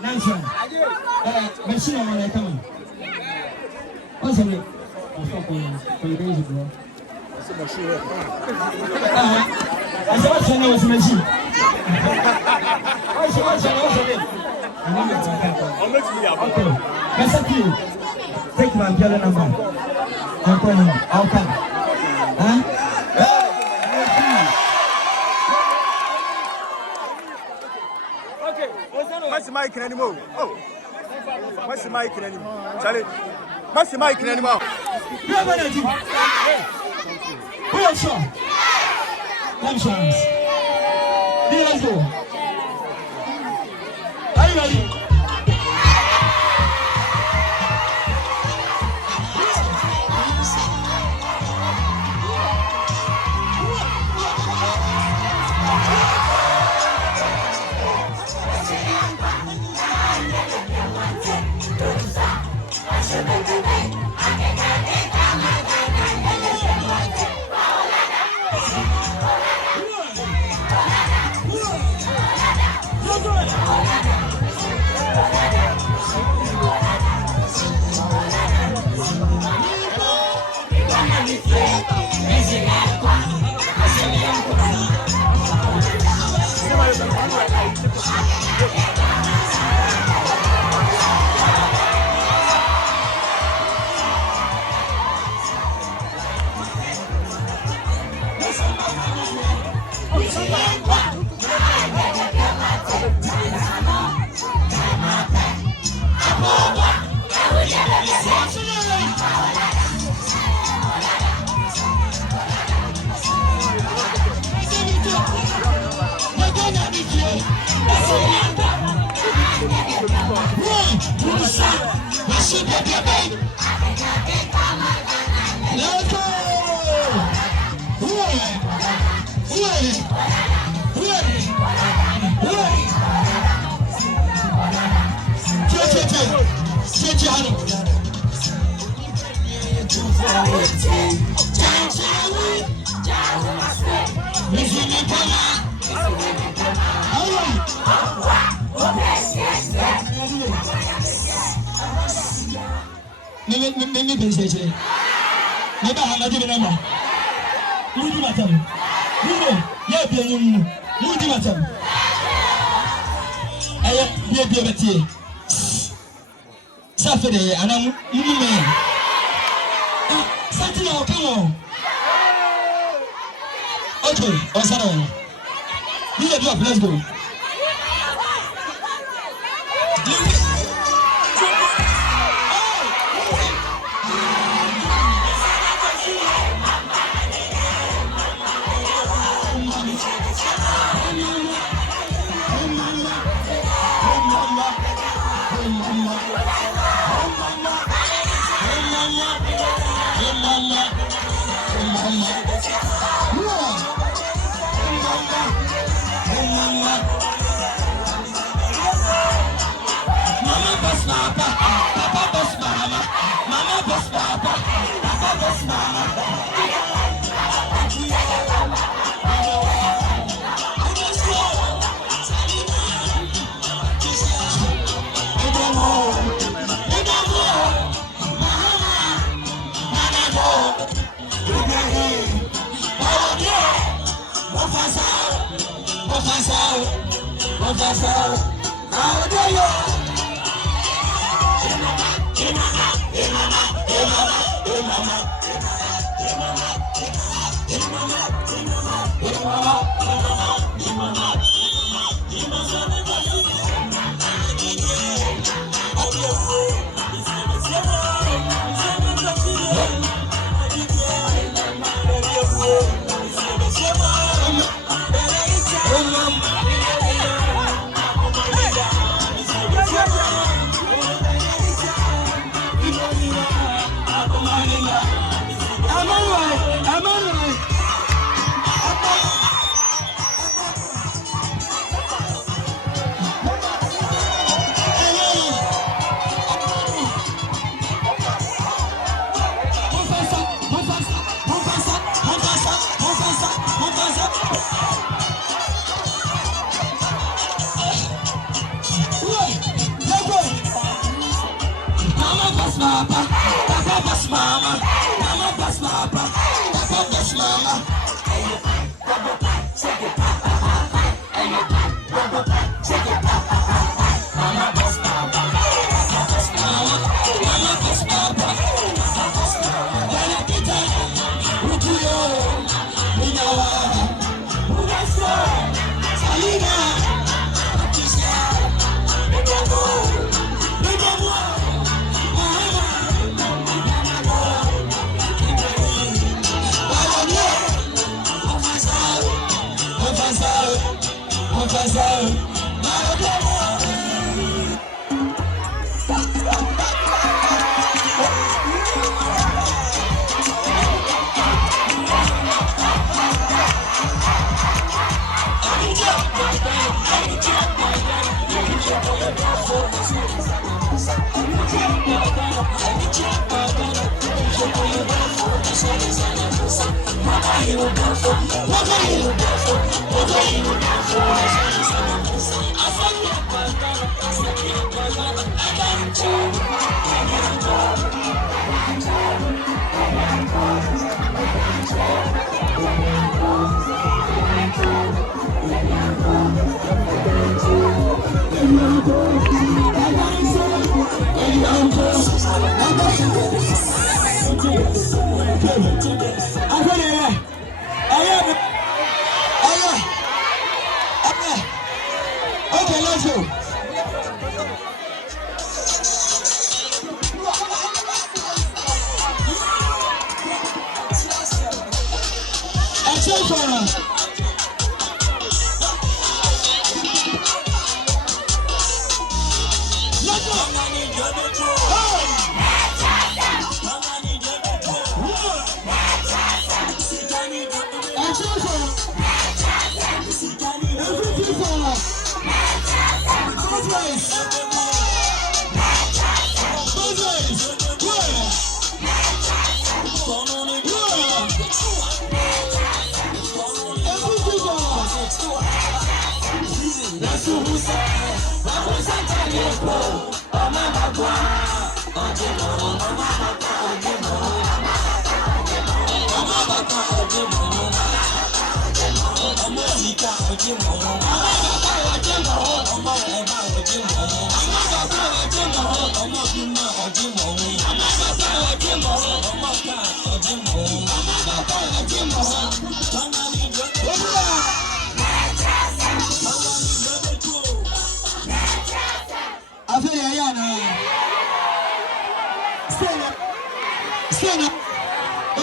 Nice one. Machine on the camera. What's it? For the days ago. I said, what's your name? What's the machine? What's your name? I'll make me up. Okay. That's you. Take my umbrella number. I'll come. Huh? What's the mic anymore? Oh, what's the mic anymore? Charlie, what's the mic anymore? Let's go. Are you ready? Saturday, and I'm Saturday, come on. Okay, what's that on? Let's go. mama, papa bus mama, mama bus papa, papa bus mama. Shake it, papa, papa, shake it, papa, mama bus papa, papa bus mama, mama bus papa, papa bus mama. Dana kita, ukuyo, minawa, ugaso, salina, kisha, minawo, minawo.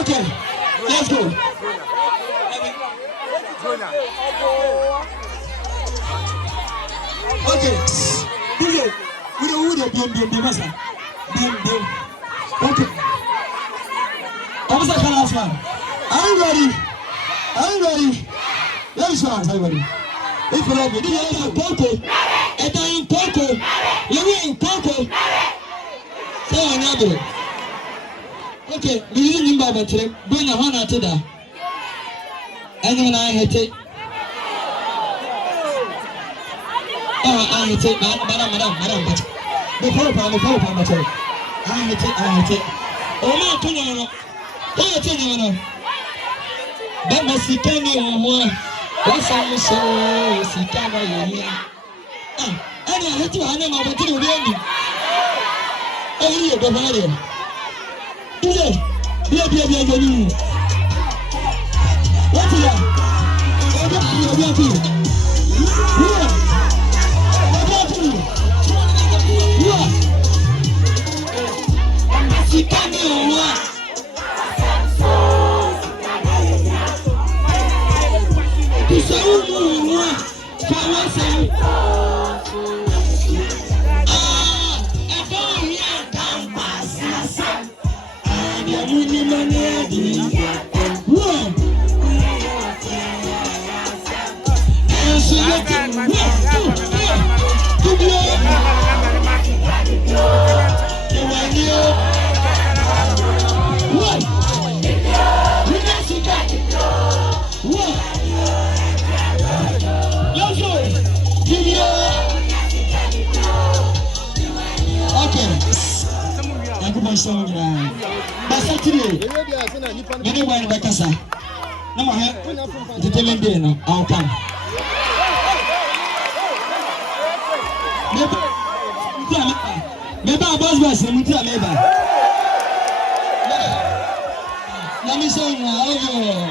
Okay, let's go. Okay, let's go. Okay, DJ, we don't okay. Officer Kalasman, are you ready? Are you ready? Let me show everybody. If you're ready, this is a Poco. It's in Poco. You're in Poco. Say another. Okay, we didn't buy the trip. Bring a honor to that. And then I hit it. Oh, I hit it, madam. Before I hit it. Oh, my God. Oh, that was the candy on one. What's on the show? Sikana, and I had to hand him over to the baby. Oh, you're the body. Bien. What's that? song. Basatiri. Many one Bakasa. No more determined dinner. I'll come. Maybe I was maybe. Let me say,